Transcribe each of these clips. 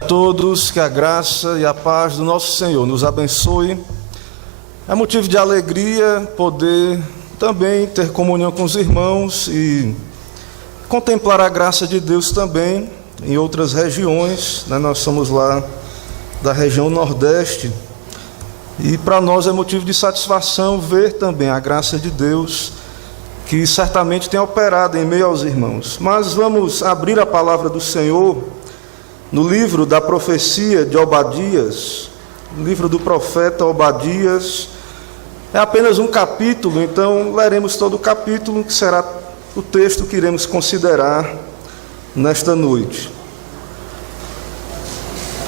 A todos, que a graça e a paz do nosso Senhor nos abençoe. É motivo de alegria poder também ter comunhão com os irmãos e contemplar a graça de Deus também em outras regiões, né? Nós somos lá da região Nordeste e para nós é motivo de satisfação ver também a graça de Deus que certamente tem operado em meio aos irmãos. Mas vamos abrir a palavra do Senhor no livro da profecia de Obadias, no livro do profeta Obadias. É apenas um capítulo, então leremos todo o capítulo, que será o texto que iremos considerar nesta noite.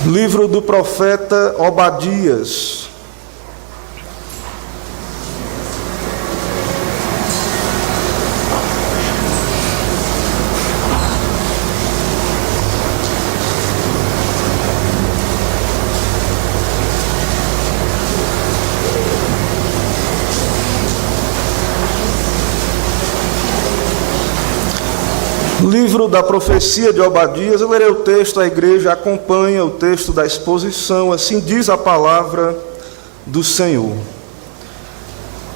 Livro do profeta Obadias. Livro da profecia de Obadias. Eu lerei o texto, a igreja acompanha o texto da exposição. Assim diz a palavra do Senhor.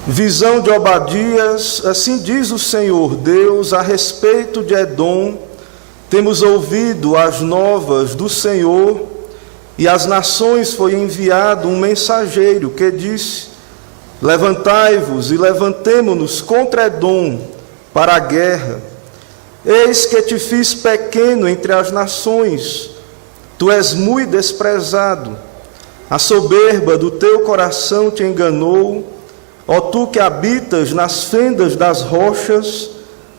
Visão de Obadias. Assim diz o Senhor Deus a respeito de Edom: temos ouvido as novas do Senhor, e às nações foi enviado um mensageiro que disse: levantai-vos e levantemo-nos contra Edom para a guerra. Eis que te fiz pequeno entre as nações, tu és muito desprezado. A soberba do teu coração te enganou, ó tu que habitas nas fendas das rochas,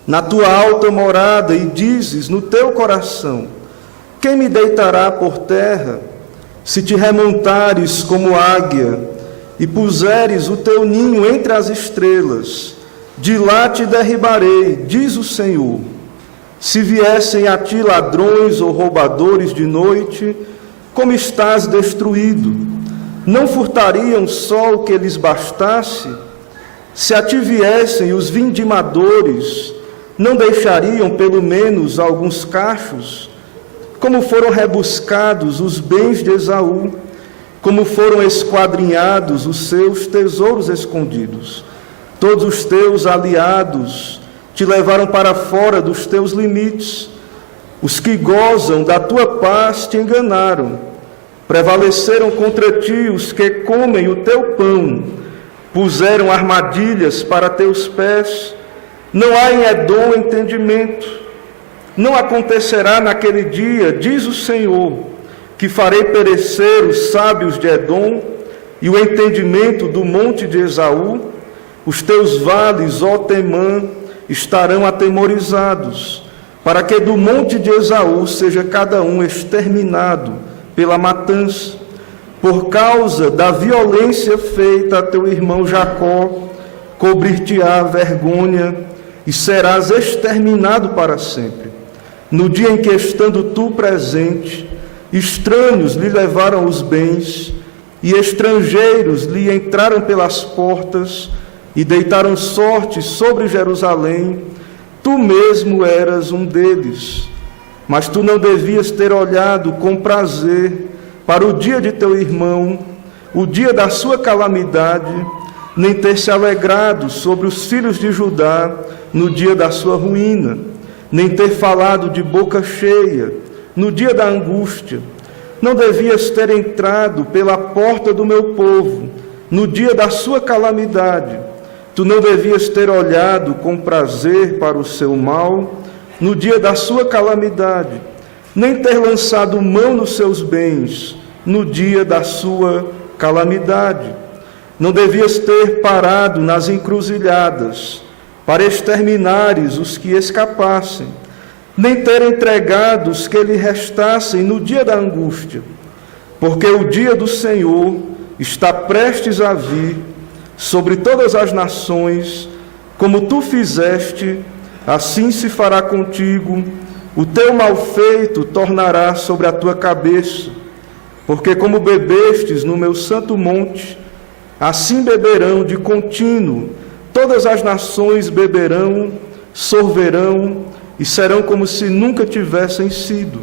na tua alta morada, e dizes no teu coração: quem me deitará por terra? Se te remontares como águia e puseres o teu ninho entre as estrelas, de lá te derribarei, diz o Senhor. Se viessem a ti ladrões ou roubadores de noite, como estás destruído? Não furtariam só o que lhes bastasse? Se a ti viessem os vindimadores, não deixariam pelo menos alguns cachos? Como foram rebuscados os bens de Esaú, como foram esquadrinhados os seus tesouros escondidos. Todos os teus aliados te levaram para fora dos teus limites. Os que gozam da tua paz te enganaram. Prevaleceram contra ti os que comem o teu pão. Puseram armadilhas para teus pés. Não há em Edom entendimento. Não acontecerá naquele dia, diz o Senhor, que farei perecer os sábios de Edom e o entendimento do monte de Esaú. Os teus vales, ó Temã, estarão atemorizados, para que do monte de Esaú seja cada um exterminado pela matança. Por causa da violência feita a teu irmão Jacó, cobrir-te-á vergonha e serás exterminado para sempre. No dia em que, estando tu presente, estranhos lhe levaram os bens e estrangeiros lhe entraram pelas portas e deitaram sorte sobre Jerusalém, tu mesmo eras um deles. Mas tu não devias ter olhado com prazer para o dia de teu irmão, o dia da sua calamidade, nem ter se alegrado sobre os filhos de Judá no dia da sua ruína, nem ter falado de boca cheia no dia da angústia. Não devias ter entrado pela porta do meu povo no dia da sua calamidade. Tu não devias ter olhado com prazer para o seu mal no dia da sua calamidade, nem ter lançado mão nos seus bens no dia da sua calamidade. Não devias ter parado nas encruzilhadas para exterminares os que escapassem, nem ter entregado os que lhe restassem no dia da angústia, porque o dia do Senhor está prestes a vir sobre todas as nações. Como tu fizeste, assim se fará contigo. O teu mal feito tornará sobre a tua cabeça. Porque como bebestes no meu santo monte, assim beberão de contínuo. Todas as nações beberão, sorverão e serão como se nunca tivessem sido.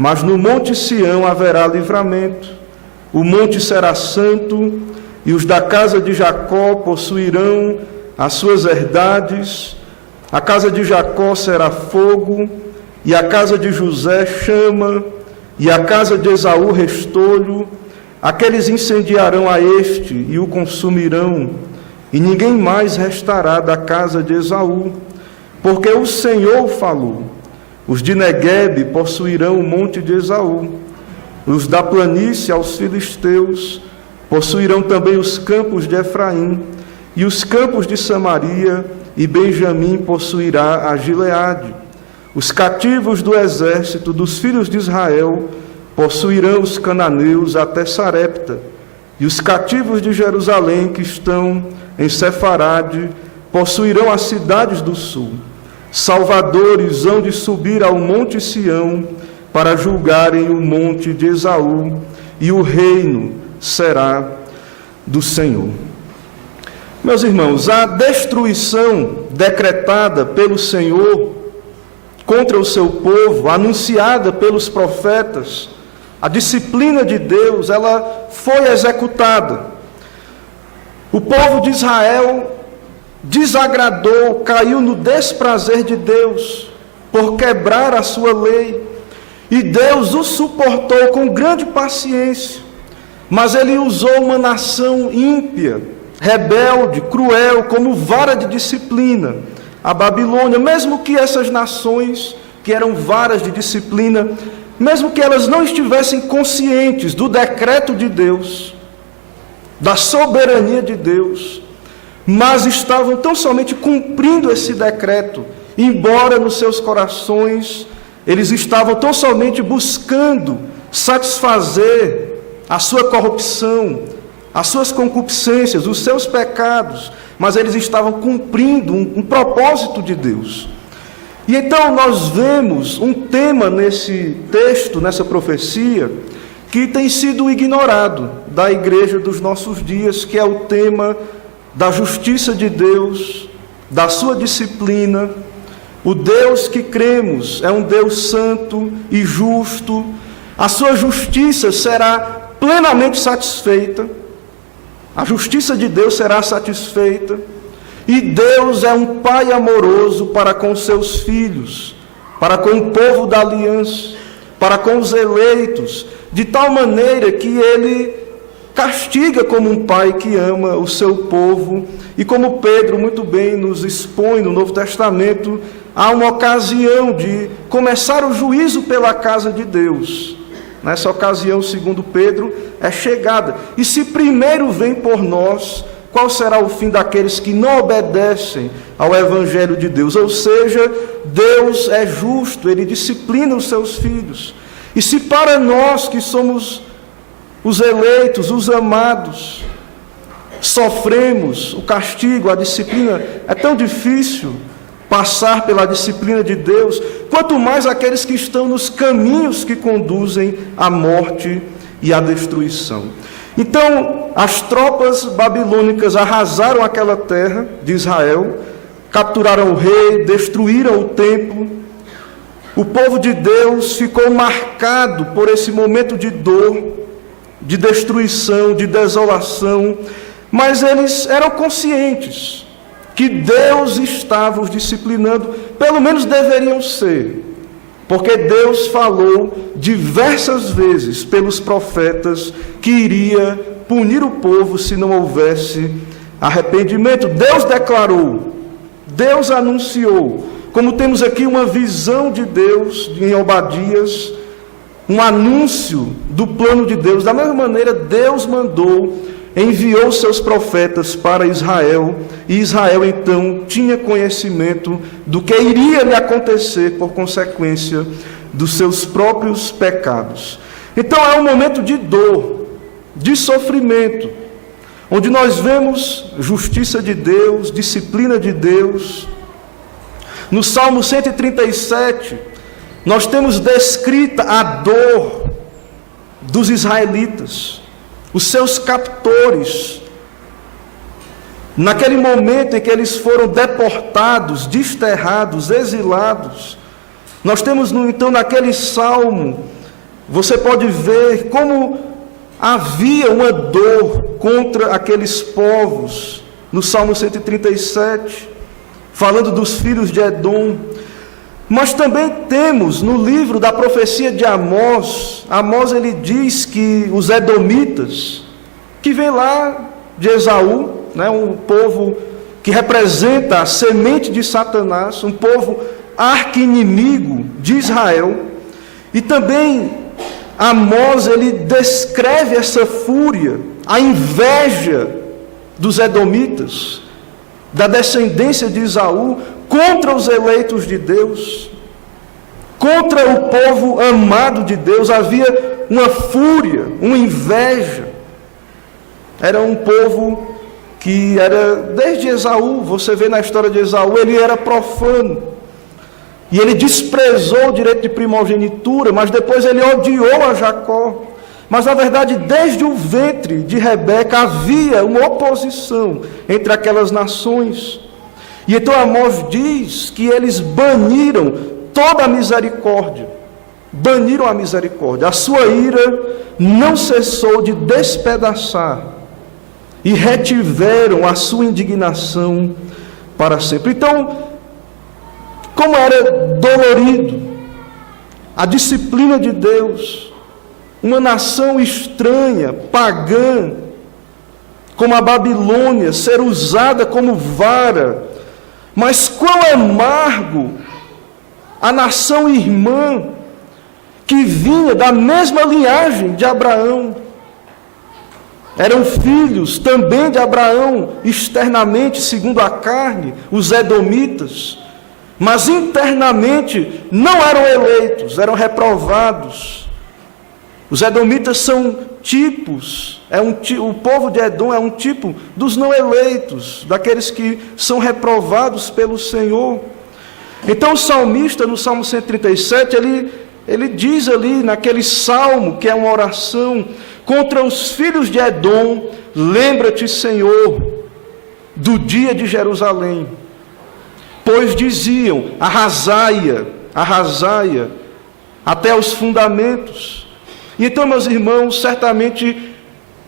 mas no monte Sião haverá livramento. O monte será santo, e os da casa de Jacó possuirão as suas herdades. A casa de Jacó será fogo, e a casa de José chama, e a casa de Esaú restolho. Aqueles incendiarão a este e o consumirão, e ninguém mais restará da casa de Esaú, porque o Senhor falou. Os de Neguebe possuirão o monte de Esaú, os da planície aos filisteus possuirão também os campos de Efraim, e os campos de Samaria, e Benjamim possuirá a Gileade. Os cativos do exército dos filhos de Israel possuirão os cananeus até Sarepta, e os cativos de Jerusalém que estão em Sefarade possuirão as cidades do sul. Salvadores hão de subir ao monte Sião para julgarem o monte de Esaú, e o reino será do Senhor. Meus irmãos, a destruição decretada pelo Senhor contra o seu povo, anunciada pelos profetas, a disciplina de Deus, ela foi executada. O povo de Israel desagradou, caiu no desprazer de Deus por quebrar a sua lei, e Deus o suportou com grande paciência, mas ele usou uma nação ímpia, rebelde, cruel, como vara de disciplina, a Babilônia. Mesmo que essas nações, que eram varas de disciplina, mesmo que elas não estivessem conscientes do decreto de Deus, da soberania de Deus, mas estavam tão somente cumprindo esse decreto, embora nos seus corações eles estavam tão somente buscando satisfazer a sua corrupção, as suas concupiscências, os seus pecados, mas eles estavam cumprindo um propósito de Deus. E então nós vemos um tema nesse texto, nessa profecia, que tem sido ignorado da igreja dos nossos dias, que é o tema da justiça de Deus, da sua disciplina. O Deus que cremos é um Deus santo e justo. A sua justiça será plenamente satisfeita. A justiça de Deus será satisfeita. E Deus é um Pai amoroso para com seus filhos, para com o povo da aliança, para com os eleitos, de tal maneira que Ele castiga como um pai que ama o seu povo. E como Pedro muito bem nos expõe no Novo Testamento, há uma ocasião de começar o juízo pela casa de Deus. Nessa ocasião, segundo Pedro, é chegada. E se primeiro vem por nós, qual será o fim daqueles que não obedecem ao Evangelho de Deus? Ou seja, Deus é justo, Ele disciplina os seus filhos. E se para nós que somos os eleitos, os amados, sofremos o castigo, a disciplina, é tão difícil passar pela disciplina de Deus, quanto mais aqueles que estão nos caminhos que conduzem à morte e à destruição. Então, as tropas babilônicas arrasaram aquela terra de Israel, capturaram o rei, destruíram o templo. O povo de Deus ficou marcado por esse momento de dor, de destruição, de desolação, mas eles eram conscientes que Deus estava os disciplinando, pelo menos deveriam ser, porque Deus falou diversas vezes pelos profetas que iria punir o povo se não houvesse arrependimento. Deus declarou, Deus anunciou, como temos aqui uma visão de Deus em Obadias, um anúncio do plano de Deus. Da mesma maneira, Deus enviou seus profetas para Israel, e Israel então tinha conhecimento do que iria lhe acontecer por consequência dos seus próprios pecados. Então é um momento de dor, de sofrimento, onde nós vemos justiça de Deus, disciplina de Deus. No Salmo 137, nós temos descrita a dor dos israelitas, os seus captores, naquele momento em que eles foram deportados, desterrados, exilados. Nós temos, então, naquele salmo, você pode ver como havia uma dor contra aqueles povos, no Salmo 137, falando dos filhos de Edom. Mas também temos no livro da profecia de Amós, ele diz que os edomitas, que vem lá de Esaú, um povo que representa a semente de Satanás, um povo arqui-inimigo de Israel, e também Amós, ele descreve essa fúria, a inveja dos edomitas, da descendência de Esaú, contra os eleitos de Deus, contra o povo amado de Deus. Havia uma fúria, uma inveja. Era um povo que era, desde Esaú, você vê na história de Esaú, ele era profano. E ele desprezou o direito de primogenitura, mas depois ele odiou a Jacó. Mas, na verdade, desde o ventre de Rebeca havia uma oposição entre aquelas nações. E então Amós diz que eles baniram toda a misericórdia. Baniram a misericórdia. A sua ira não cessou de despedaçar. E retiveram a sua indignação para sempre. Então, como era dolorido a disciplina de Deus, uma nação estranha, pagã, como a Babilônia, ser usada como vara, mas quão amargo a nação irmã, que vinha da mesma linhagem de Abraão, eram filhos também de Abraão, externamente, segundo a carne, os edomitas, mas internamente não eram eleitos, eram reprovados. Os edomitas são tipos, o povo de Edom é um tipo dos não eleitos, daqueles que são reprovados pelo Senhor. Então o salmista, no Salmo 137, ele diz ali naquele salmo, que é uma oração, contra os filhos de Edom: lembra-te, Senhor, do dia de Jerusalém. Pois diziam: arrasai-a até os fundamentos. E então, meus irmãos, certamente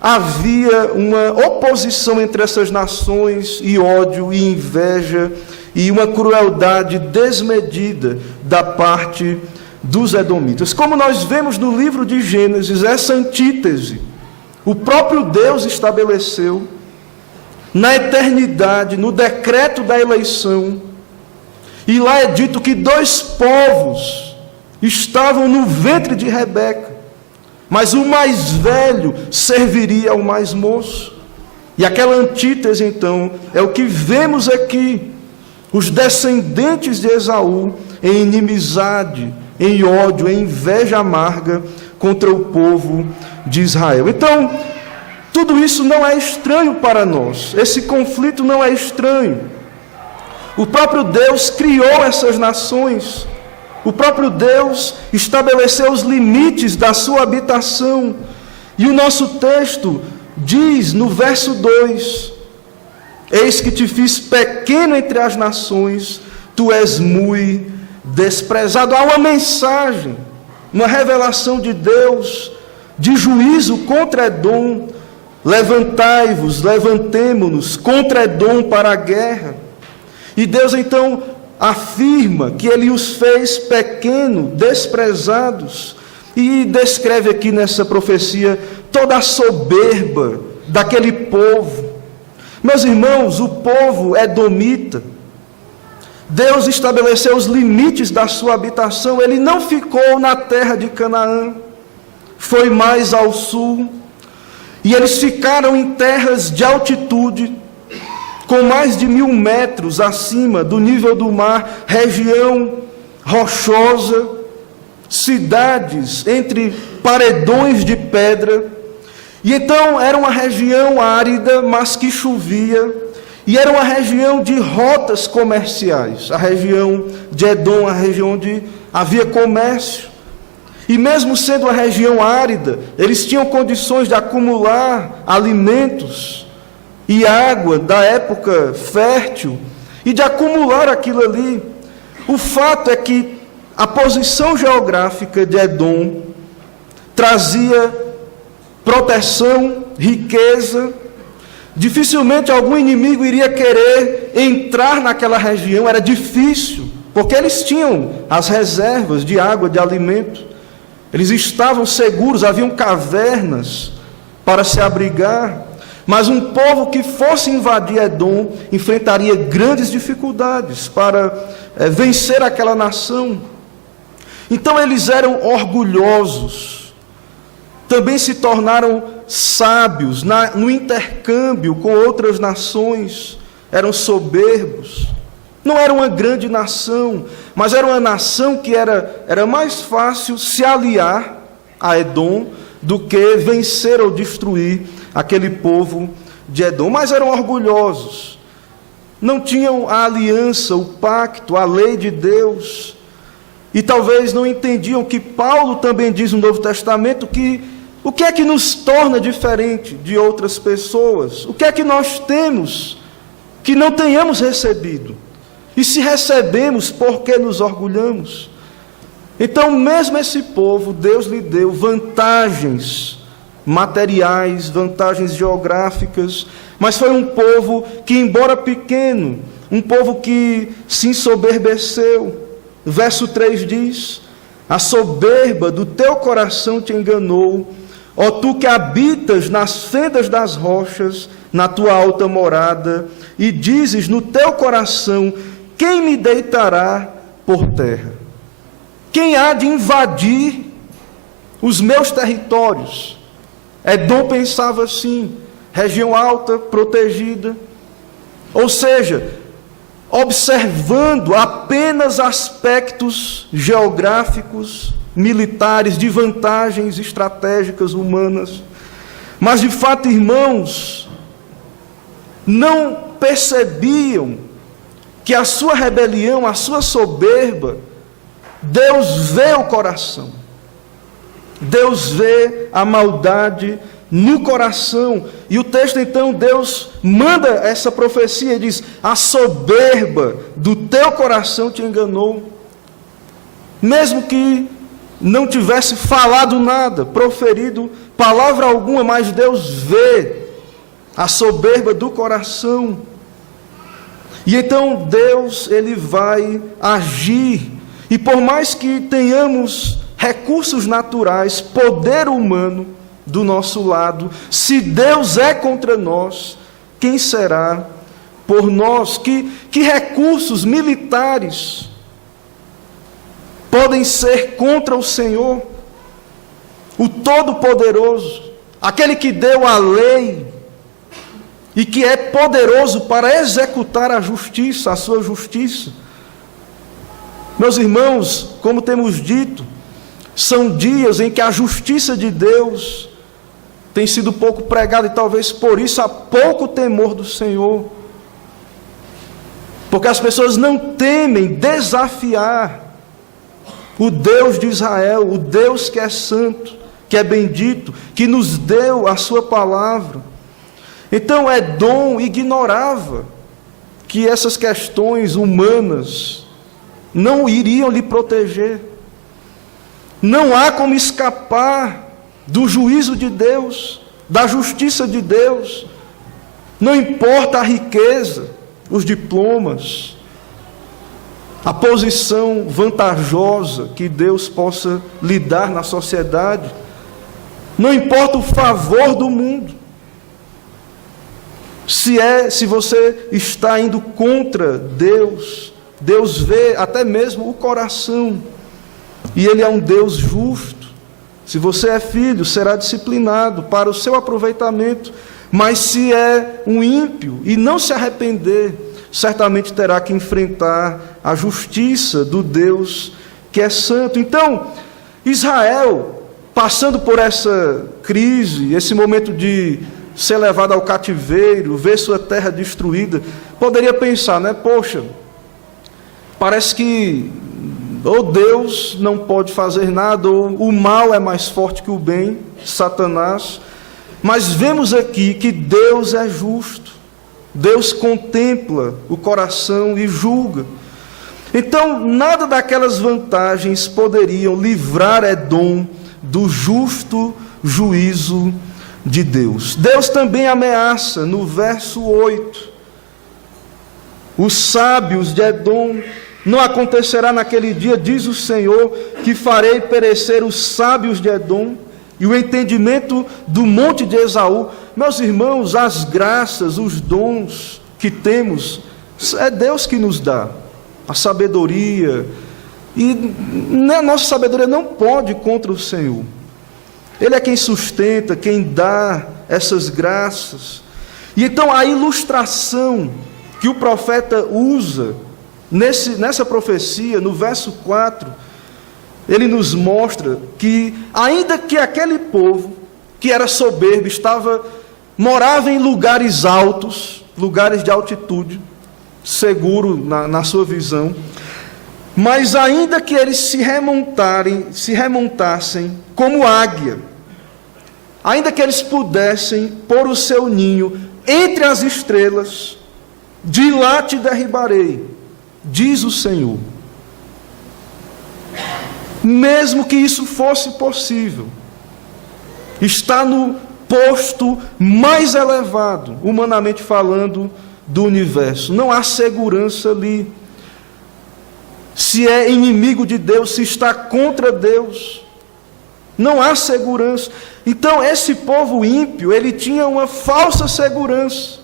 havia uma oposição entre essas nações, e ódio, e inveja, e uma crueldade desmedida da parte dos edomitas. Como nós vemos no livro de Gênesis, essa antítese, o próprio Deus estabeleceu na eternidade, no decreto da eleição. E lá é dito que 2 povos estavam no ventre de Rebeca, mas o mais velho serviria ao mais moço. E aquela antítese, então, é o que vemos aqui: os descendentes de Esaú em inimizade, em ódio, em inveja amarga contra o povo de Israel. Então, tudo isso não é estranho para nós, esse conflito não é estranho. O próprio Deus criou essas nações, o próprio Deus estabeleceu os limites da sua habitação, e o nosso texto diz no verso 2: eis que te fiz pequeno entre as nações, tu és muito desprezado. Há uma mensagem, uma revelação de Deus, de juízo contra Edom. Levantai-vos, levantemo-nos contra Edom para a guerra. E Deus então afirma que Ele os fez pequeno, desprezados, e descreve aqui nessa profecia toda a soberba daquele povo. Meus irmãos, o povo edomita, Deus estabeleceu os limites da sua habitação. Ele não ficou na terra de Canaã, foi mais ao sul, e eles ficaram em terras de altitude, com mais de 1000 metros acima do nível do mar, região rochosa, cidades entre paredões de pedra. E então era uma região árida, mas que chovia, e era uma região de rotas comerciais. A região de Edom, a região onde havia comércio. E mesmo sendo uma região árida, eles tinham condições de acumular alimentos e água da época fértil, e de acumular aquilo ali. O fato é que a posição geográfica de Edom trazia proteção, riqueza. Dificilmente algum inimigo iria querer entrar naquela região, era difícil, porque eles tinham as reservas de água, de alimento. Eles estavam seguros, haviam cavernas para se abrigar. Mas um povo que fosse invadir Edom enfrentaria grandes dificuldades para vencer aquela nação. Então eles eram orgulhosos, também se tornaram sábios no intercâmbio com outras nações, eram soberbos. Não era uma grande nação, mas era uma nação que era mais fácil se aliar a Edom do que vencer ou destruir aquele povo de Edom. Mas eram orgulhosos, não tinham a aliança, o pacto, a lei de Deus, e talvez não entendiam que Paulo também diz no Novo Testamento que o que é que nos torna diferente de outras pessoas? O que é que nós temos que não tenhamos recebido? E se recebemos, por que nos orgulhamos? Então, mesmo esse povo, Deus lhe deu vantagens materiais, vantagens geográficas, mas foi um povo que, embora pequeno, um povo que se ensoberbeceu. Verso 3 diz: a soberba do teu coração te enganou, ó tu que habitas nas fendas das rochas, na tua alta morada, e dizes no teu coração: quem me deitará por terra? Quem há de invadir os meus territórios? Edom pensava assim, região alta, protegida. Ou seja, observando apenas aspectos geográficos, militares, de vantagens estratégicas humanas. Mas, de fato, irmãos, não percebiam que a sua rebelião, a sua soberba, Deus vê o coração. Deus vê a maldade no coração. E o texto, então, Deus manda essa profecia e diz: a soberba do teu coração te enganou. Mesmo que não tivesse falado nada, proferido palavra alguma, mas Deus vê a soberba do coração. E então Deus, Ele vai agir. E por mais que tenhamos recursos naturais, poder humano do nosso lado, se Deus é contra nós, quem será por nós? Que recursos militares podem ser contra o Senhor, o Todo-Poderoso, aquele que deu a lei e que é poderoso para executar a justiça, a sua justiça. Meus irmãos, como temos dito, são dias em que a justiça de Deus tem sido pouco pregada, e talvez por isso há pouco temor do Senhor, porque as pessoas não temem desafiar o Deus de Israel, o Deus que é santo, que é bendito, que nos deu a sua palavra. Então Edom ignorava que essas questões humanas não iriam lhe proteger. Não há como escapar do juízo de Deus, da justiça de Deus. Não importa a riqueza, os diplomas, a posição vantajosa que Deus possa lhe dar na sociedade. Não importa o favor do mundo. Se você está indo contra Deus, Deus vê até mesmo o coração. E Ele é um Deus justo. Se você é filho, será disciplinado para o seu aproveitamento. Mas se é um ímpio e não se arrepender, certamente terá que enfrentar a justiça do Deus que é santo. Então, Israel, passando por essa crise, esse momento de ser levado ao cativeiro, ver sua terra destruída, poderia pensar, poxa, parece que ou Deus não pode fazer nada, ou o mal é mais forte que o bem, Satanás. Mas vemos aqui que Deus é justo. Deus contempla o coração e julga. Então, nada daquelas vantagens poderiam livrar Edom do justo juízo de Deus. Deus também ameaça no verso 8: os sábios de Edom, não acontecerá naquele dia, diz o Senhor, que farei perecer os sábios de Edom e o entendimento do monte de Esaú. Meus irmãos, as graças, os dons que temos, é Deus que nos dá. A sabedoria, e a nossa sabedoria não pode contra o Senhor. Ele é quem sustenta, quem dá essas graças. E então a ilustração que o profeta usa nessa profecia, no verso 4, ele nos mostra que, ainda que aquele povo que era soberbo, morava em lugares altos, lugares de altitude, seguro na sua visão, mas ainda que eles se remontassem como águia, ainda que eles pudessem pôr o seu ninho entre as estrelas, de lá te derribarei, diz o Senhor. Mesmo que isso fosse possível, está no posto mais elevado, humanamente falando, do universo. Não há segurança ali. Se é inimigo de Deus, se está contra Deus, não há segurança. Então esse povo ímpio, ele tinha uma falsa segurança.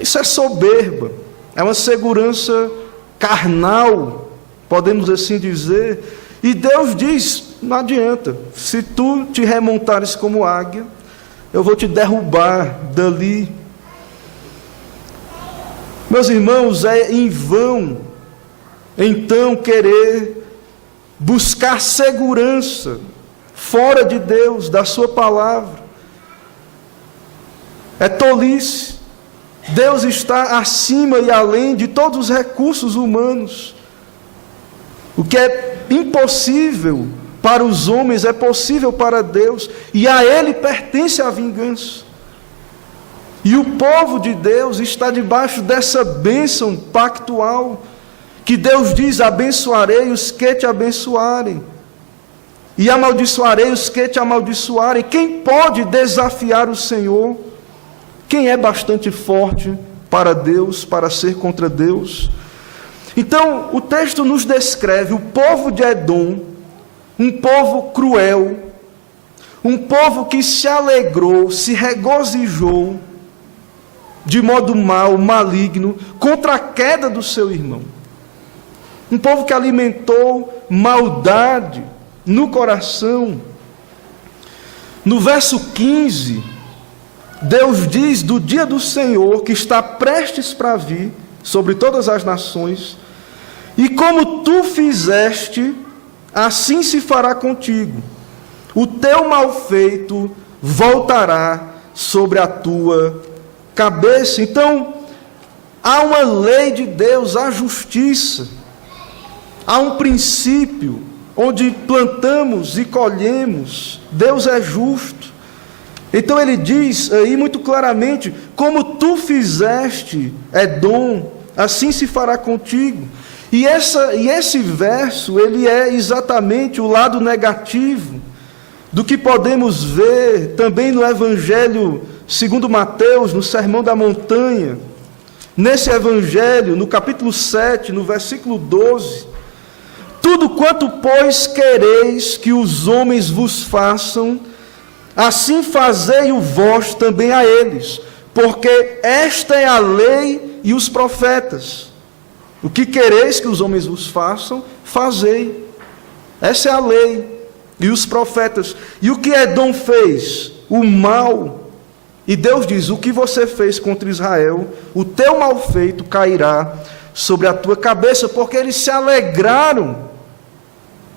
Isso é soberba, é uma segurança carnal, podemos assim dizer. E Deus diz: não adianta, se tu te remontares como águia, eu vou te derrubar dali. Meus irmãos, é em vão então querer buscar segurança fora de Deus, da sua palavra. É tolice. Deus está acima e além de todos os recursos humanos. O que é impossível para os homens é possível para Deus, e a Ele pertence a vingança. E o povo de Deus está debaixo dessa bênção pactual, que Deus diz: abençoarei os que te abençoarem, e amaldiçoarei os que te amaldiçoarem. Quem pode desafiar o Senhor? Quem é bastante forte para Deus, para ser contra Deus? Então, o texto nos descreve o povo de Edom, um povo cruel, um povo que se alegrou, se regozijou, de modo mau, maligno, contra a queda do seu irmão. Um povo que alimentou maldade no coração. No verso 15, Deus diz do dia do Senhor que está prestes para vir sobre todas as nações: e como tu fizeste, assim se fará contigo. O teu mal feito voltará sobre a tua cabeça. Então, há uma lei de Deus, há justiça, há um princípio onde plantamos e colhemos. Deus é justo. Então ele diz aí muito claramente: como tu fizeste, Edom, assim se fará contigo. E esse verso, ele é exatamente o lado negativo do que podemos ver também no Evangelho segundo Mateus, no Sermão da Montanha. Nesse Evangelho, no capítulo 7, no versículo 12: tudo quanto, pois, quereis que os homens vos façam, assim fazei-o vós também a eles, porque esta é a lei e os profetas. O que quereis que os homens vos façam, fazei. Essa é a lei e os profetas. E o que Edom fez? O mal. E Deus diz: o que você fez contra Israel, o teu mal feito cairá sobre a tua cabeça, porque eles se alegraram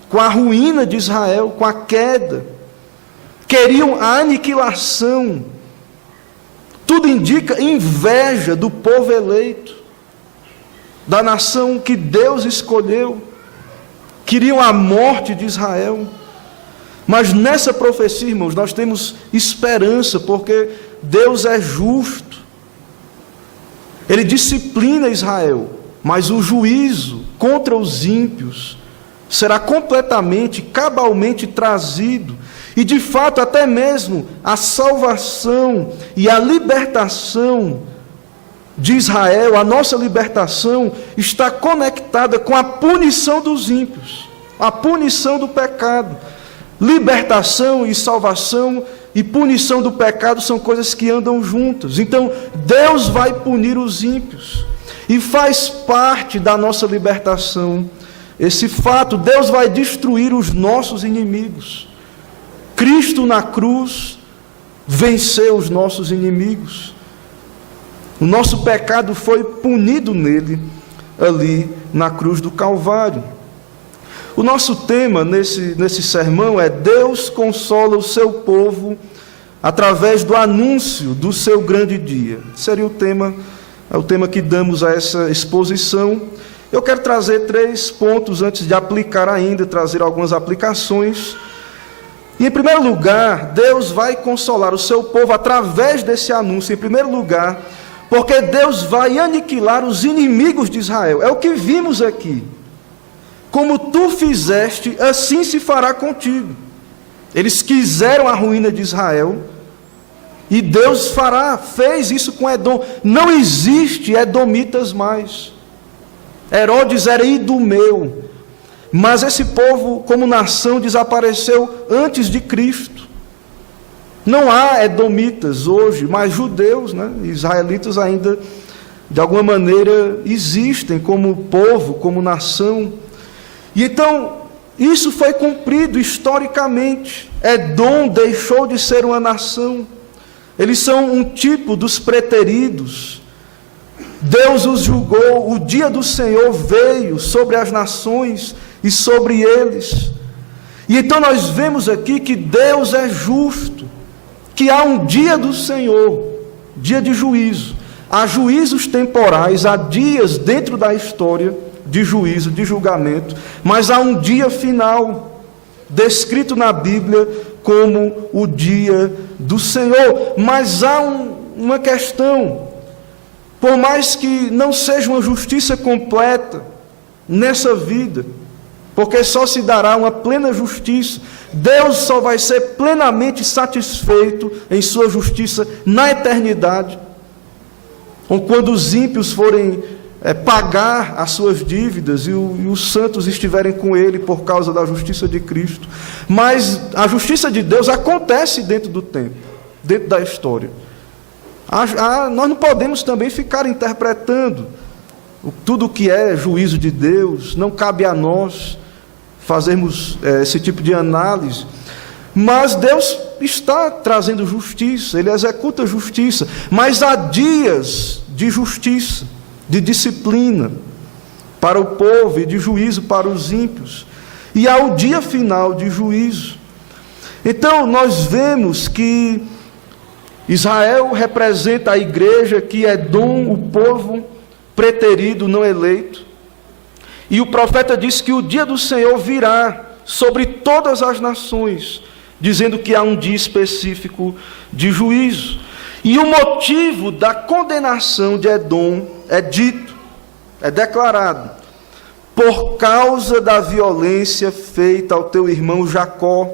com a ruína de Israel, com a queda. Queriam a aniquilação. Tudo indica inveja do povo eleito, da nação que Deus escolheu. Queriam a morte de Israel. Mas nessa profecia, irmãos, nós temos esperança, porque Deus é justo. Ele disciplina Israel, mas o juízo contra os ímpios será completamente, cabalmente trazido. E de fato, até mesmo a salvação e a libertação de Israel, a nossa libertação, está conectada com a punição dos ímpios, a punição do pecado. Libertação e salvação e punição do pecado são coisas que andam juntas. Então, Deus vai punir os ímpios. E faz parte da nossa libertação esse fato. Deus vai destruir os nossos inimigos. Cristo na cruz venceu os nossos inimigos. O nosso pecado foi punido nele, ali na cruz do Calvário. O nosso tema nesse sermão é: Deus consola o seu povo através do anúncio do seu grande dia. Seria o tema que damos a essa exposição. Eu quero trazer 3 pontos antes de aplicar ainda, trazer algumas aplicações. E em primeiro lugar, Deus vai consolar o seu povo através desse anúncio, em primeiro lugar, porque Deus vai aniquilar os inimigos de Israel. É o que vimos aqui. Como tu fizeste, assim se fará contigo. Eles quiseram a ruína de Israel, e Deus fez isso com Edom. Não existe edomitas mais. Herodes era idumeu, mas esse povo, como nação, desapareceu antes de Cristo. Não há edomitas hoje, mas judeus, israelitas ainda, de alguma maneira, existem como povo, como nação. E então, isso foi cumprido historicamente. Edom deixou de ser uma nação. Eles são um tipo dos preteridos. Deus os julgou, o dia do Senhor veio sobre as nações e sobre eles. E então nós vemos aqui que Deus é justo, que há um dia do Senhor, dia de juízo. Há juízos temporais, há dias dentro da história de juízo, de julgamento, mas há um dia final, descrito na Bíblia como o dia do Senhor. Mas há uma questão: por mais que não seja uma justiça completa nessa vida, porque só se dará uma plena justiça, Deus só vai ser plenamente satisfeito em sua justiça na eternidade, ou quando os ímpios forem pagar as suas dívidas e os santos estiverem com ele por causa da justiça de Cristo. Mas a justiça de Deus acontece dentro do tempo, dentro da história. Nós não podemos também ficar interpretando tudo o que é juízo de Deus. Não cabe a nós fazermos esse tipo de análise. Mas Deus está trazendo justiça, Ele executa justiça. Mas há dias de justiça, de disciplina para o povo e de juízo para os ímpios. E há o dia final de juízo. Então nós vemos que Israel representa a igreja, que é Edom, o povo preterido, não eleito. E o profeta diz que o dia do Senhor virá sobre todas as nações, dizendo que há um dia específico de juízo. E o motivo da condenação de Edom é dito, é declarado: por causa da violência feita ao teu irmão Jacó,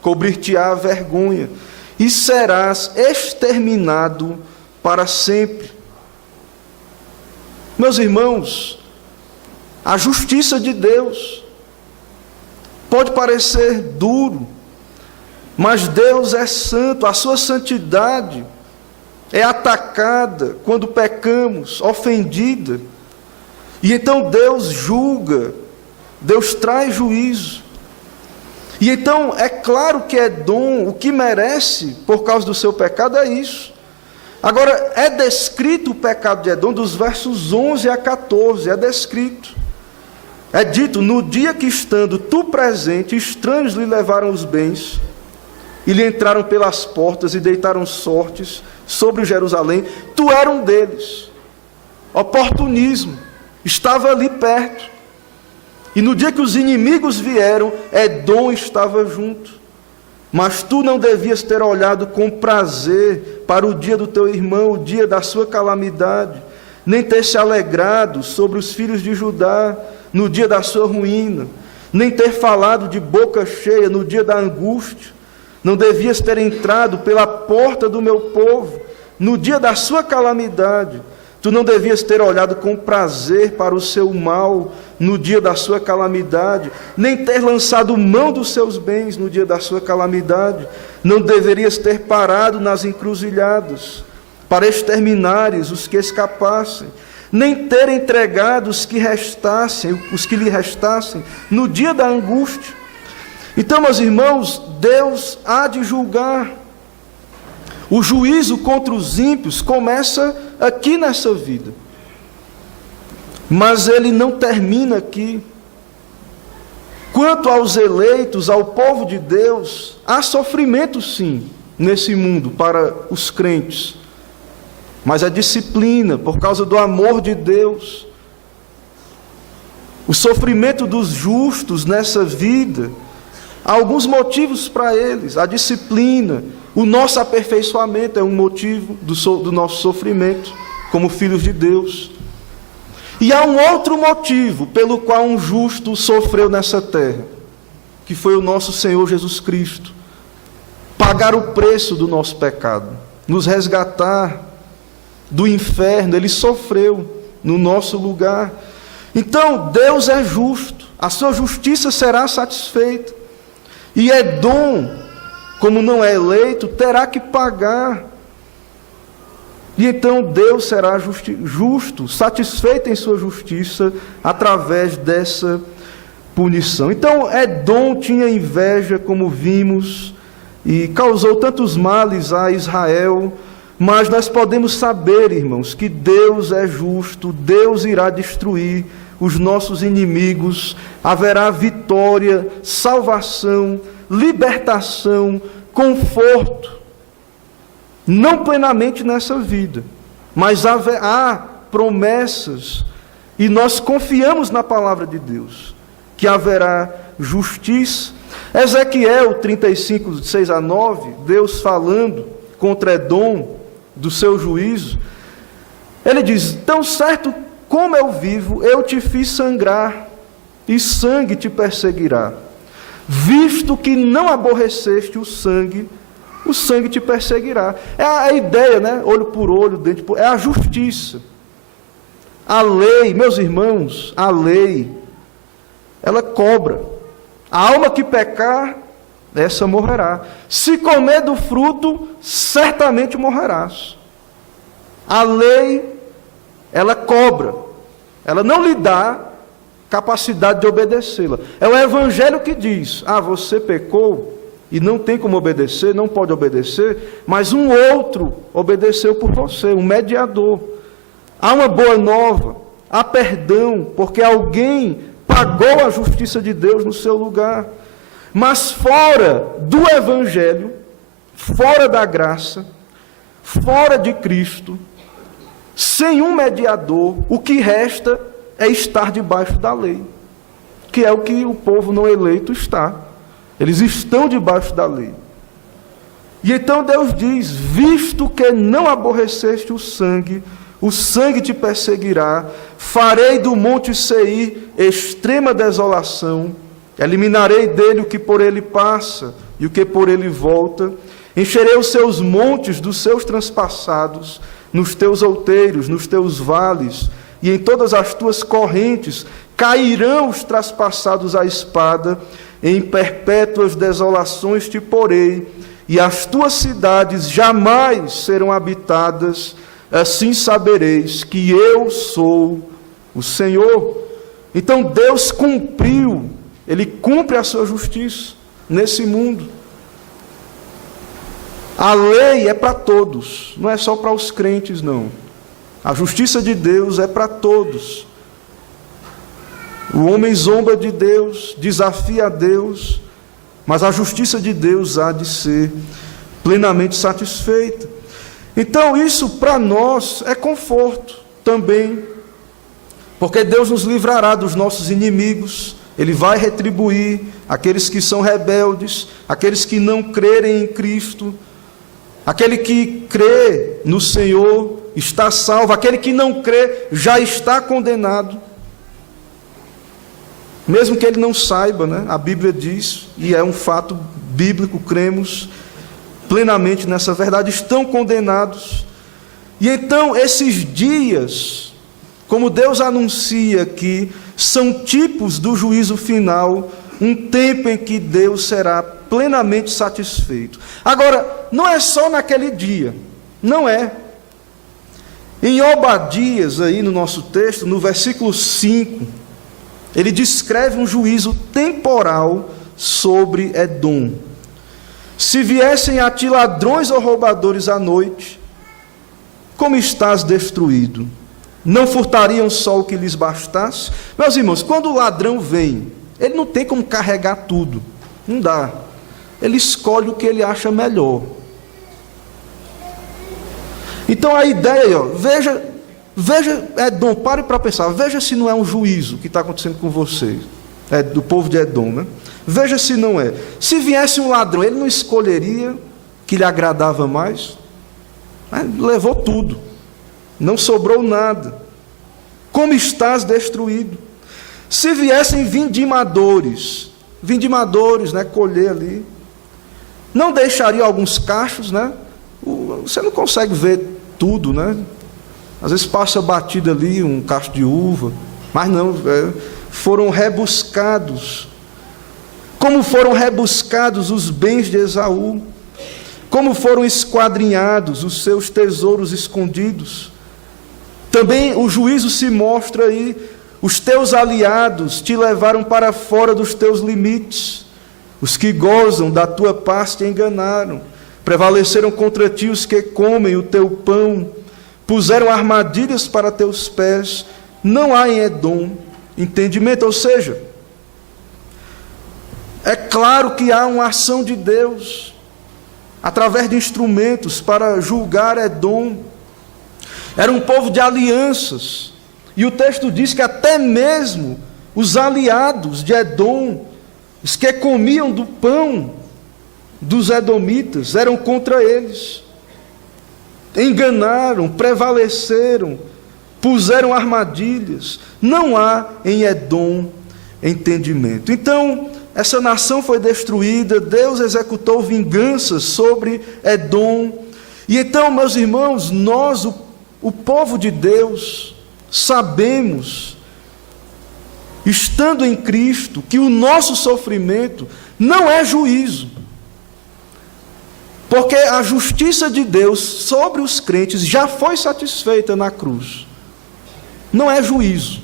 cobrir-te-á vergonha, e serás exterminado para sempre. Meus irmãos, a justiça de Deus pode parecer duro, mas Deus é santo. A sua santidade é atacada quando pecamos, ofendida. E então Deus julga, Deus traz juízo. E então é claro que Edom, o que merece por causa do seu pecado é isso. Agora, é descrito o pecado de Edom dos versos 11 a 14, é descrito. É dito: no dia que, estando tu presente, estranhos lhe levaram os bens, e lhe entraram pelas portas e deitaram sortes sobre Jerusalém. Tu era um deles. Oportunismo, estava ali perto. E no dia que os inimigos vieram, Edom estava junto. Mas tu não devias ter olhado com prazer para o dia do teu irmão, o dia da sua calamidade, nem ter se alegrado sobre os filhos de Judá no dia da sua ruína. nem ter falado de boca cheia no dia da angústia. Não devias ter entrado pela porta do meu povo no dia da sua calamidade. Tu não devias ter olhado com prazer para o seu mal no dia da sua calamidade, nem ter lançado mão dos seus bens no dia da sua calamidade. Não deverias ter parado nas encruzilhadas para exterminares os que escapassem, nem ter entregado os que lhe restassem no dia da angústia. Então, meus irmãos, Deus há de julgar. O juízo contra os ímpios começa aqui nessa vida, mas ele não termina aqui. Quanto aos eleitos, ao povo de Deus, há sofrimento sim nesse mundo para os crentes, mas a disciplina por causa do amor de Deus. O sofrimento dos justos nessa vida, há alguns motivos para eles. A disciplina, o nosso aperfeiçoamento é um motivo do nosso sofrimento como filhos de Deus. E há um outro motivo pelo qual um justo sofreu nessa terra, que foi o nosso Senhor Jesus Cristo. Pagar o preço do nosso pecado, nos resgatar do inferno. Ele sofreu no nosso lugar. Então, Deus é justo, a sua justiça será satisfeita. E Edom, como não é eleito, terá que pagar. E então Deus será justo, satisfeito em sua justiça, através dessa punição. Então Edom tinha inveja, como vimos, e causou tantos males a Israel, mas nós podemos saber, irmãos, que Deus é justo, Deus irá destruir os nossos inimigos, haverá vitória, salvação, libertação, conforto, não plenamente nessa vida, mas há promessas, e nós confiamos na palavra de Deus, que haverá justiça. Ezequiel 35, 6 a 9, Deus falando contra Edom, do seu juízo, ele diz: tão certo como eu vivo, eu te fiz sangrar, e sangue te perseguirá. Visto que não aborreceste o sangue te perseguirá. É a ideia, né? Olho por olho, dente por... é a justiça. A lei, meus irmãos, a lei, ela cobra. A alma que pecar, essa morrerá. Se comer do fruto, certamente morrerás. A lei, ela cobra. Ela não lhe dá capacidade de obedecê-la. É o Evangelho que diz: você pecou e não tem como obedecer, não pode obedecer, mas um outro obedeceu por você, um mediador. Há uma boa nova, há perdão, porque alguém pagou a justiça de Deus no seu lugar. Mas fora do Evangelho, fora da graça, fora de Cristo, sem um mediador, o que resta é estar debaixo da lei, que é o que o povo não eleito está. Eles estão debaixo da lei. E então Deus diz: visto que não aborreceste o sangue te perseguirá, farei do monte Seir extrema desolação, eliminarei dele o que por ele passa e o que por ele volta, encherei os seus montes dos seus transpassados, nos teus outeiros, nos teus vales, e em todas as tuas correntes cairão os traspassados à espada, em perpétuas desolações te porei, e as tuas cidades jamais serão habitadas. Assim sabereis que eu sou o Senhor. Então Deus cumpriu, Ele cumpre a sua justiça nesse mundo. A lei é para todos, não é só para os crentes, não. A justiça de Deus é para todos. O homem zomba de Deus, desafia a Deus, mas a justiça de Deus há de ser plenamente satisfeita. Então isso para nós é conforto também, porque Deus nos livrará dos nossos inimigos, Ele vai retribuir aqueles que são rebeldes, aqueles que não crerem em Cristo. Aquele que crê no Senhor está salvo, aquele que não crê já está condenado. Mesmo que ele não saiba, né? A Bíblia diz, e é um fato bíblico, cremos plenamente nessa verdade, estão condenados. E então esses dias, como Deus anuncia aqui, são tipos do juízo final, um tempo em que Deus será plenamente satisfeito. Agora, não é só naquele dia, não é. Em Obadias, aí no nosso texto, no versículo 5, ele descreve um juízo temporal sobre Edom. Se viessem a ti ladrões ou roubadores à noite, como estás destruído? Não furtariam só o que lhes bastasse? Meus irmãos, quando o ladrão vem, ele não tem como carregar tudo. Não dá. Ele escolhe o que ele acha melhor. Então a ideia, veja Edom, pare para pensar, veja se não é um juízo que está acontecendo com você, do povo de Edom, né? Veja se não é. Se viesse um ladrão, ele não escolheria que lhe agradava mais? Levou tudo, não sobrou nada. Como estás destruído? Se viessem vindimadores, né, colher ali, não deixaria alguns cachos, né? Você não consegue ver tudo, né? Às vezes passa batido ali um cacho de uva, mas não, foram rebuscados. Como foram rebuscados os bens de Esaú, como foram esquadrinhados os seus tesouros escondidos. Também o juízo se mostra aí, os teus aliados te levaram para fora dos teus limites, os que gozam da tua paz te enganaram, prevaleceram contra ti os que comem o teu pão, puseram armadilhas para teus pés, não há em Edom entendimento. Ou seja, é claro que há uma ação de Deus, através de instrumentos, para julgar Edom. Era um povo de alianças, e o texto diz que até mesmo os aliados de Edom, os que comiam do pão dos edomitas, eram contra eles. Enganaram, prevaleceram, puseram armadilhas. Não há em Edom entendimento. Então, essa nação foi destruída, Deus executou vingança sobre Edom. E então, meus irmãos, nós, o povo de Deus, sabemos, estando em Cristo, que o nosso sofrimento não é juízo. Porque a justiça de Deus sobre os crentes já foi satisfeita na cruz. Não é juízo.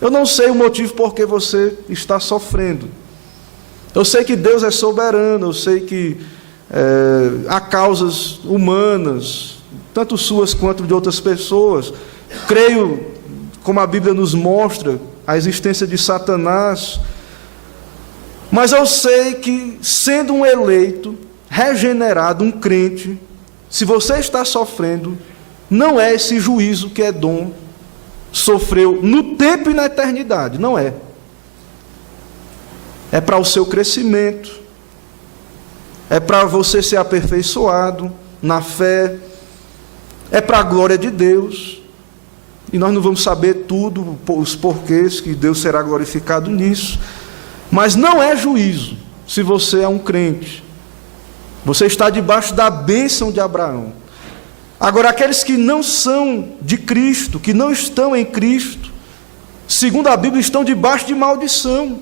Eu não sei o motivo por que você está sofrendo. Eu sei que Deus é soberano, eu sei que há causas humanas, tanto suas quanto de outras pessoas. Creio, como a Bíblia nos mostra, a existência de Satanás. Mas eu sei que, sendo um eleito, regenerado, um crente, se você está sofrendo, não é esse juízo que Edom sofreu no tempo e na eternidade, não é. É para o seu crescimento, é para você ser aperfeiçoado na fé, é para a glória de Deus, e nós não vamos saber tudo, os porquês que Deus será glorificado nisso, mas não é juízo se você é um crente. Você está debaixo da bênção de Abraão. Agora, aqueles que não são de Cristo, que não estão em Cristo, segundo a Bíblia, estão debaixo de maldição.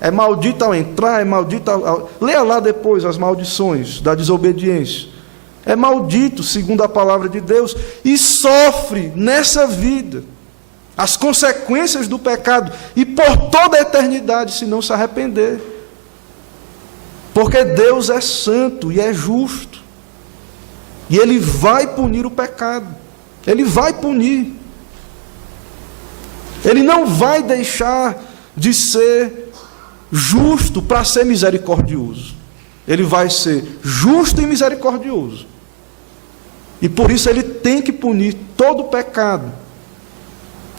É maldito ao entrar, é maldito ao... Leia lá depois as maldições da desobediência. É maldito, segundo a palavra de Deus, e sofre nessa vida as consequências do pecado, e por toda a eternidade, se não se arrepender. Porque Deus é santo e é justo. E Ele vai punir o pecado. Ele vai punir. Ele não vai deixar de ser justo para ser misericordioso. Ele vai ser justo e misericordioso. E por isso Ele tem que punir todo o pecado.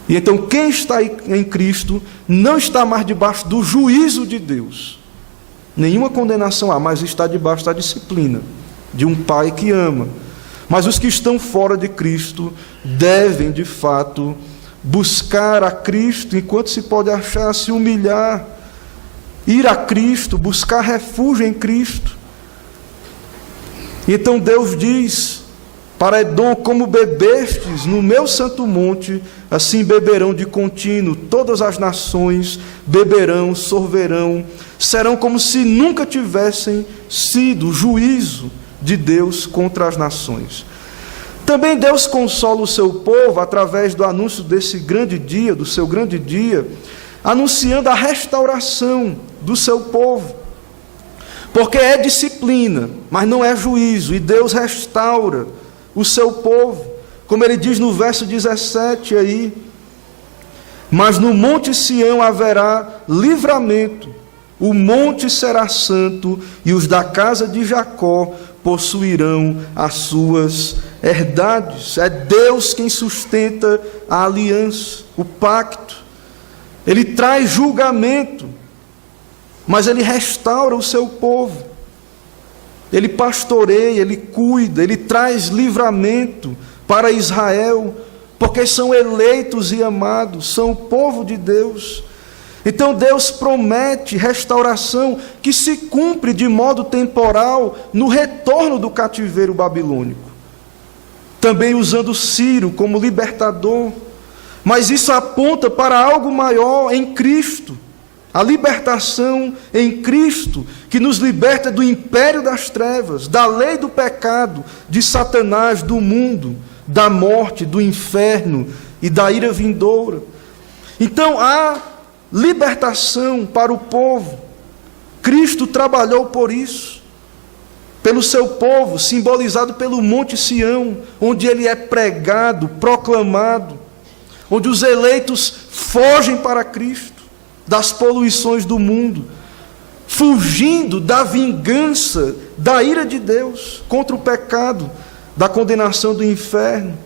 E então quem está em Cristo não está mais debaixo do juízo de Deus. Nenhuma condenação há, mas está debaixo da disciplina de um Pai que ama. Mas os que estão fora de Cristo devem, de fato, buscar a Cristo enquanto se pode achar, se humilhar, ir a Cristo, buscar refúgio em Cristo. Então Deus diz para Edom: como bebestes no meu santo monte, assim beberão de contínuo todas as nações, beberão, sorverão, serão como se nunca tivessem sido. O juízo de Deus contra as nações. Também Deus consola o seu povo através do anúncio desse grande dia, do seu grande dia, anunciando a restauração do seu povo. Porque é disciplina, mas não é juízo, e Deus restaura o seu povo, como ele diz no verso 17 aí: mas no monte Sião haverá livramento, o monte será santo, e os da casa de Jacó possuirão as suas herdades. É Deus quem sustenta a aliança, o pacto. Ele traz julgamento, mas ele restaura o seu povo. Ele pastoreia, ele cuida, ele traz livramento para Israel, porque são eleitos e amados, são o povo de Deus. Então Deus promete restauração que se cumpre de modo temporal no retorno do cativeiro babilônico. Também usando Ciro como libertador, mas isso aponta para algo maior em Cristo. A libertação em Cristo, que nos liberta do império das trevas, da lei do pecado, de Satanás, do mundo, da morte, do inferno e da ira vindoura. Então há libertação para o povo. Cristo trabalhou por isso, pelo seu povo, simbolizado pelo Monte Sião, onde ele é pregado, proclamado, onde os eleitos fogem para Cristo, das poluições do mundo, fugindo da vingança, da ira de Deus contra o pecado, da condenação do inferno.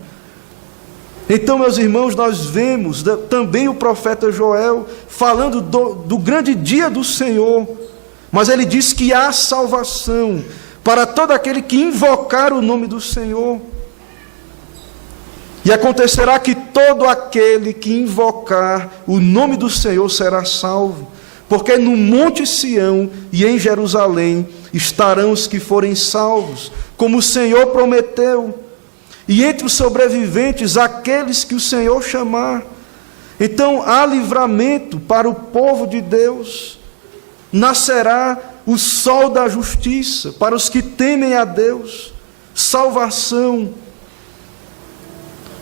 Então, meus irmãos, nós vemos também o profeta Joel falando do grande dia do Senhor, mas ele diz que há salvação para todo aquele que invocar o nome do Senhor. E acontecerá que todo aquele que invocar o nome do Senhor será salvo, porque no Monte Sião e em Jerusalém estarão os que forem salvos, como o Senhor prometeu, e entre os sobreviventes aqueles que o Senhor chamar. Então há livramento para o povo de Deus, nascerá o sol da justiça para os que temem a Deus, salvação.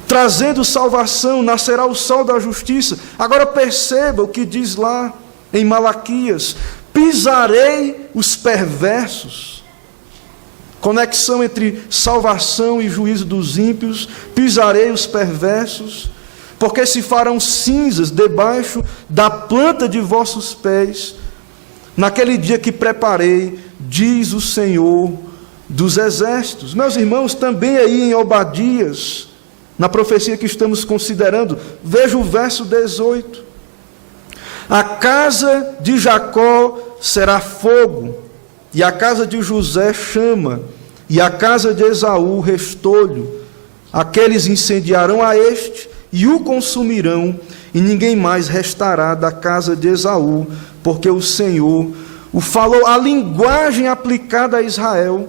Trazendo salvação, nascerá o sol da justiça. Agora perceba o que diz lá em Malaquias: pisarei os perversos. Conexão entre salvação e juízo dos ímpios. Pisarei os perversos, porque se farão cinzas debaixo da planta de vossos pés, naquele dia que preparei, diz o Senhor dos exércitos. Meus irmãos, também aí em Obadias, na profecia que estamos considerando, veja o verso 18: a casa de Jacó será fogo, e a casa de José chama, e a casa de Esaú restolho. Aqueles incendiarão a este e o consumirão, e ninguém mais restará da casa de Esaú, porque o Senhor o falou. A linguagem aplicada a Israel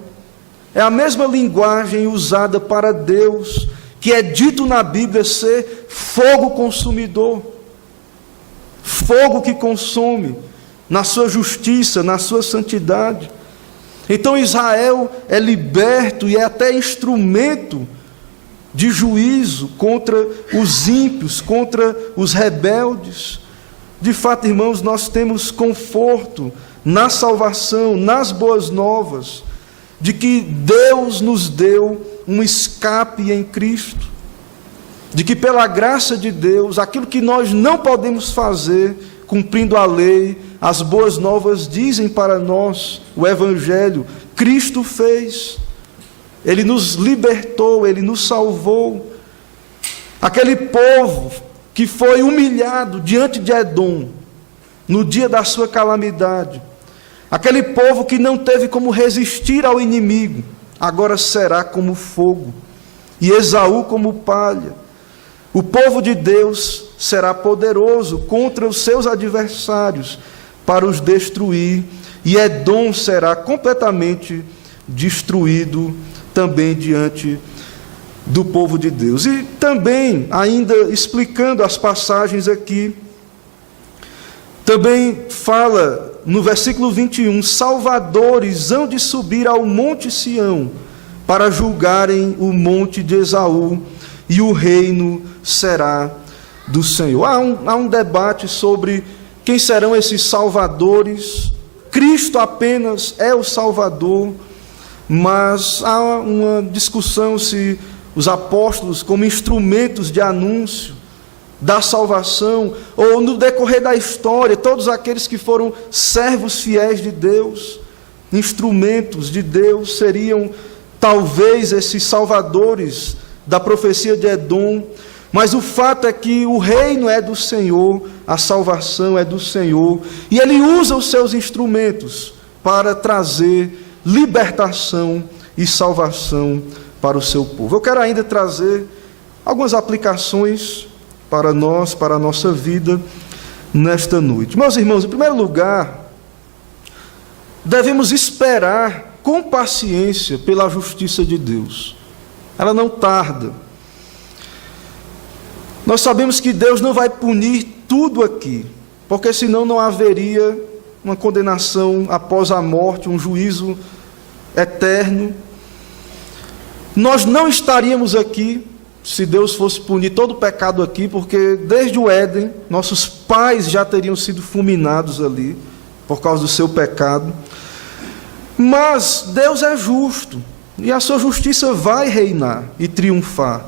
é a mesma linguagem usada para Deus, que é dito na Bíblia ser fogo consumidor, fogo que consome na sua justiça, na sua santidade. Então Israel é liberto e é até instrumento de juízo contra os ímpios, contra os rebeldes. De fato, irmãos, nós temos conforto na salvação, nas boas novas, de que Deus nos deu um escape em Cristo, de que pela graça de Deus, aquilo que nós não podemos fazer, cumprindo a lei, as boas novas dizem para nós, o Evangelho, Cristo fez. Ele nos libertou, Ele nos salvou. Aquele povo que foi humilhado diante de Edom, no dia da sua calamidade, aquele povo que não teve como resistir ao inimigo, agora será como fogo, e Esaú como palha. O povo de Deus será poderoso contra os seus adversários para os destruir, e Edom será completamente destruído também diante do povo de Deus. E também, ainda explicando as passagens aqui, também fala no versículo 21, salvadores hão de subir ao monte Sião para julgarem o monte de Esaú, e o reino será do Senhor. Há um debate sobre quem serão esses salvadores. Cristo apenas é o Salvador, mas há uma discussão se os apóstolos, como instrumentos de anúncio da salvação, ou no decorrer da história, todos aqueles que foram servos fiéis de Deus, instrumentos de Deus, seriam talvez esses salvadores da profecia de Edom. Mas o fato é que o reino é do Senhor, a salvação é do Senhor, e Ele usa os seus instrumentos para trazer libertação e salvação para o seu povo. Eu quero ainda trazer algumas aplicações para nós, para a nossa vida, nesta noite. Meus irmãos, em primeiro lugar, devemos esperar com paciência pela justiça de Deus. Ela não tarda. Nós sabemos que Deus não vai punir tudo aqui, porque senão não haveria uma condenação após a morte, um juízo eterno. Nós não estaríamos aqui se Deus fosse punir todo o pecado aqui, porque desde o Éden, nossos pais já teriam sido fulminados ali, por causa do seu pecado. Mas Deus é justo, e a sua justiça vai reinar e triunfar.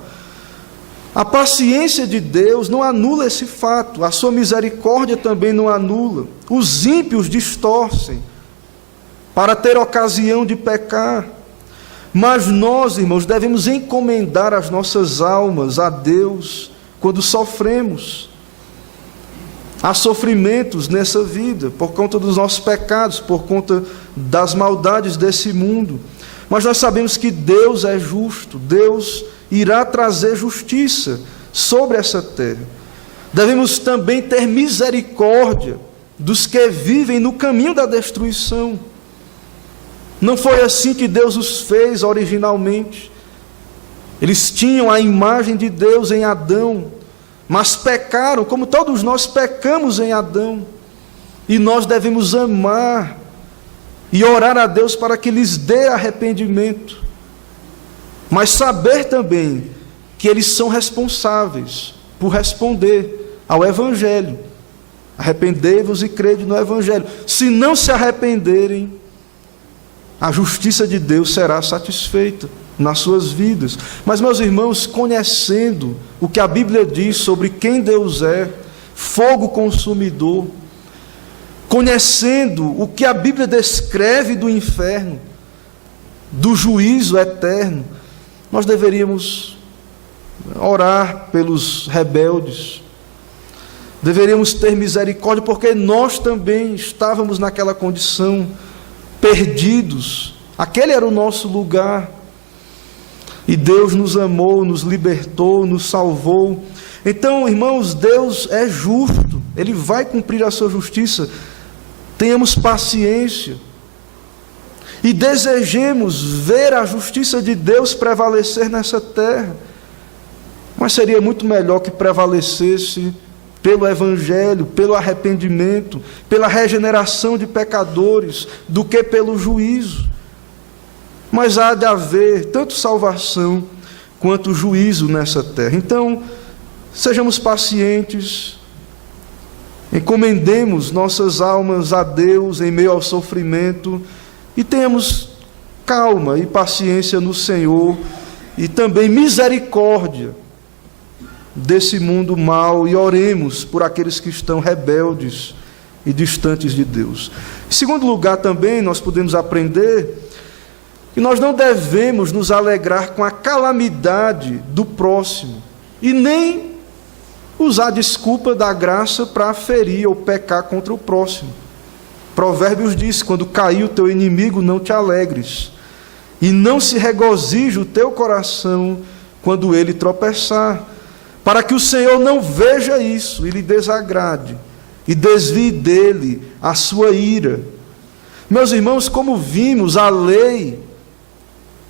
A paciência de Deus não anula esse fato, a sua misericórdia também não anula. Os ímpios distorcem para ter ocasião de pecar. Mas nós, irmãos, devemos encomendar as nossas almas a Deus quando sofremos. Há sofrimentos nessa vida por conta dos nossos pecados, por conta das maldades desse mundo. Mas nós sabemos que Deus é justo, Deus irá trazer justiça sobre essa terra. Devemos também ter misericórdia dos que vivem no caminho da destruição. Não foi assim que Deus os fez originalmente. Eles tinham a imagem de Deus em Adão, mas pecaram, como todos nós pecamos em Adão. E nós devemos amar e orar a Deus para que lhes dê arrependimento. Mas saber também que eles são responsáveis por responder ao Evangelho. Arrependei-vos e crede no Evangelho. Se não se arrependerem, a justiça de Deus será satisfeita nas suas vidas. Mas, meus irmãos, conhecendo o que a Bíblia diz sobre quem Deus é, fogo consumidor, conhecendo o que a Bíblia descreve do inferno, do juízo eterno, nós deveríamos orar pelos rebeldes, deveríamos ter misericórdia, porque nós também estávamos naquela condição, perdidos. Aquele era o nosso lugar. E Deus nos amou, nos libertou, nos salvou. Então, irmãos, Deus é justo. Ele vai cumprir a sua justiça. Tenhamos paciência. E desejemos ver a justiça de Deus prevalecer nessa terra. Mas seria muito melhor que prevalecesse pelo Evangelho, pelo arrependimento, pela regeneração de pecadores, do que pelo juízo. Mas há de haver tanto salvação quanto juízo nessa terra. Então, sejamos pacientes, encomendemos nossas almas a Deus em meio ao sofrimento e tenhamos calma e paciência no Senhor e também misericórdia desse mundo mau, e oremos por aqueles que estão rebeldes e distantes de Deus. Em segundo lugar, também nós podemos aprender que nós não devemos nos alegrar com a calamidade do próximo e nem usar a desculpa da graça para ferir ou pecar contra o próximo. Provérbios diz: quando cair o teu inimigo, não te alegres, e não se regozije o teu coração quando ele tropeçar. para que o Senhor não veja isso e lhe desagrade, e desvie dele a sua ira. Meus irmãos, como vimos, a lei,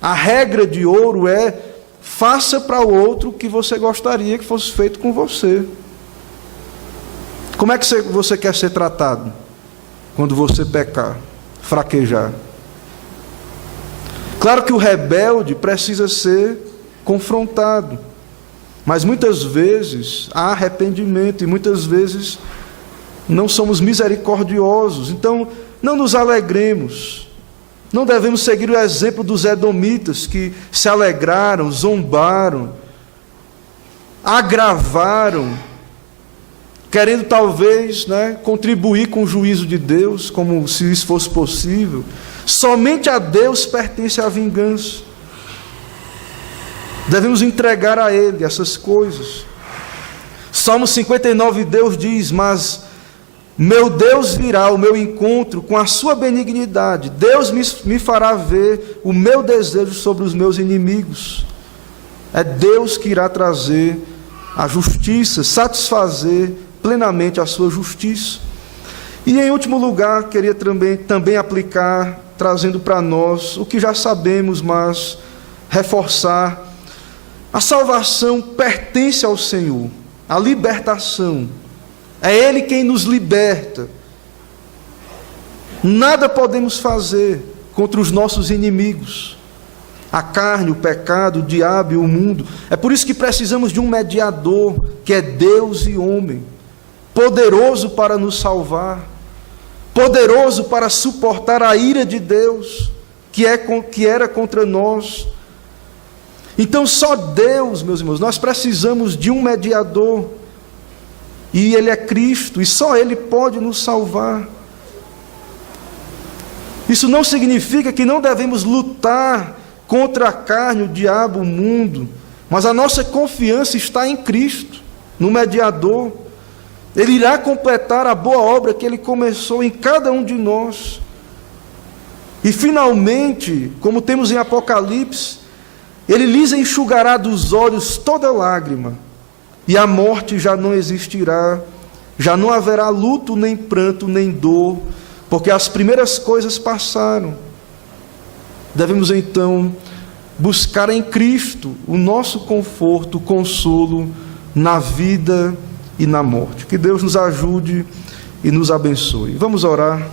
a regra de ouro é: faça para o outro o que você gostaria que fosse feito com você. Como é que você quer ser tratado quando você pecar, fraquejar? Claro que o rebelde precisa ser confrontado, mas muitas vezes há arrependimento e muitas vezes não somos misericordiosos. Então, não nos alegremos. Não devemos seguir o exemplo dos edomitas, que se alegraram, zombaram, agravaram, querendo talvez, contribuir com o juízo de Deus, como se isso fosse possível. Somente a Deus pertence a vingança. Devemos entregar a Ele essas coisas. Salmo 59, Deus diz: mas meu Deus virá ao meu encontro com a sua benignidade. Deus me fará ver o meu desejo sobre os meus inimigos. É Deus que irá trazer a justiça, satisfazer plenamente a sua justiça. E em último lugar, queria também aplicar, trazendo para nós o que já sabemos, mas reforçar: a salvação pertence ao Senhor, a libertação. É Ele quem nos liberta. Nada podemos fazer contra os nossos inimigos, a carne, o pecado, o diabo e o mundo. É por isso que precisamos de um mediador, que é Deus e homem, poderoso para nos salvar, poderoso para suportar a ira de Deus, que era contra nós. Então só Deus, meus irmãos, nós precisamos de um mediador, e Ele é Cristo, e só Ele pode nos salvar. Isso não significa que não devemos lutar contra a carne, o diabo, o mundo, mas a nossa confiança está em Cristo, no mediador. Ele irá completar a boa obra que Ele começou em cada um de nós. E finalmente, como temos em Apocalipse, Ele lhes enxugará dos olhos toda lágrima, e a morte já não existirá, já não haverá luto, nem pranto, nem dor, porque as primeiras coisas passaram. Devemos então buscar em Cristo o nosso conforto, o consolo na vida e na morte. Que Deus nos ajude e nos abençoe. Vamos orar.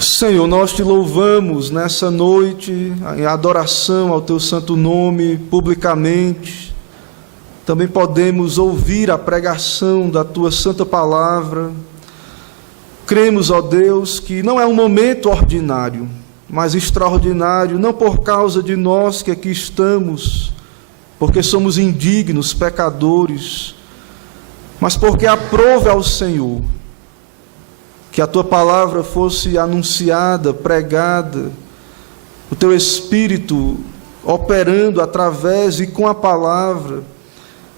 Senhor, nós te louvamos nessa noite, em adoração ao teu santo nome, publicamente. Também podemos ouvir a pregação da tua santa palavra. Cremos, ó Deus, que não é um momento ordinário, mas extraordinário, não por causa de nós que aqui estamos, porque somos indignos, pecadores, mas porque aprove ao Senhor que a tua palavra fosse anunciada, pregada, o teu Espírito operando através e com a palavra.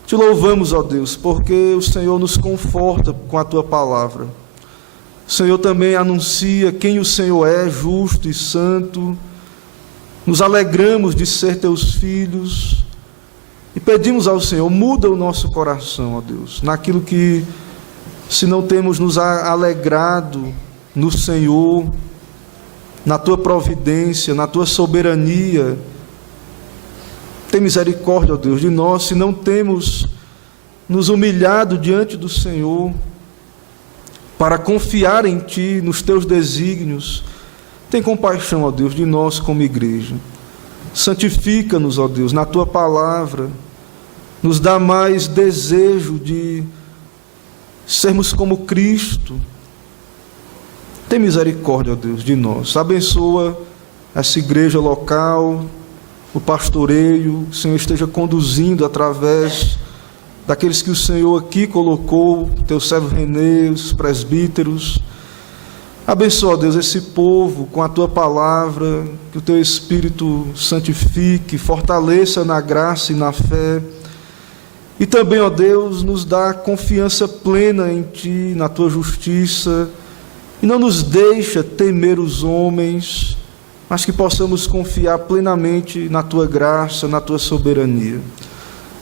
Te louvamos, ó Deus, porque o Senhor nos conforta com a tua palavra. O Senhor também anuncia quem o Senhor é, justo e santo. Nos alegramos de ser teus filhos e pedimos ao Senhor: muda o nosso coração, ó Deus, naquilo que, se não temos nos alegrado no Senhor, na tua providência, na tua soberania, tem misericórdia, ó Deus, de nós. Se não temos nos humilhado diante do Senhor para confiar em Ti, nos Teus desígnios, tem compaixão, ó Deus, de nós como igreja. Santifica-nos, ó Deus, na Tua palavra, nos dá mais desejo de sermos como Cristo. Tem misericórdia, ó Deus, de nós. Abençoa essa igreja local, o pastoreio. O Senhor esteja conduzindo através daqueles que o Senhor aqui colocou, teu servo Renê, os presbíteros. Abençoa, ó Deus, esse povo com a tua palavra, que o teu Espírito santifique, fortaleça na graça e na fé. E também, ó Deus, nos dá confiança plena em Ti, na Tua justiça, e não nos deixa temer os homens, mas que possamos confiar plenamente na Tua graça, na Tua soberania.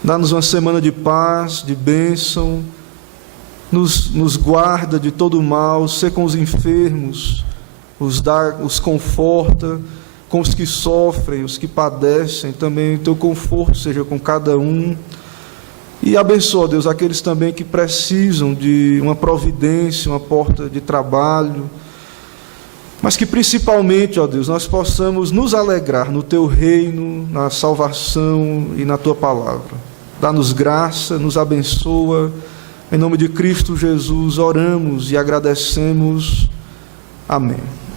Dá-nos uma semana de paz, de bênção, nos guarda de todo o mal, sê com os enfermos, os conforta, com os que sofrem, os que padecem, também o Teu conforto seja com cada um. E abençoa, Deus, aqueles também que precisam de uma providência, uma porta de trabalho, mas que principalmente, ó Deus, nós possamos nos alegrar no Teu reino, na salvação e na Tua palavra. Dá-nos graça, nos abençoa. Em nome de Cristo Jesus, oramos e agradecemos. Amém.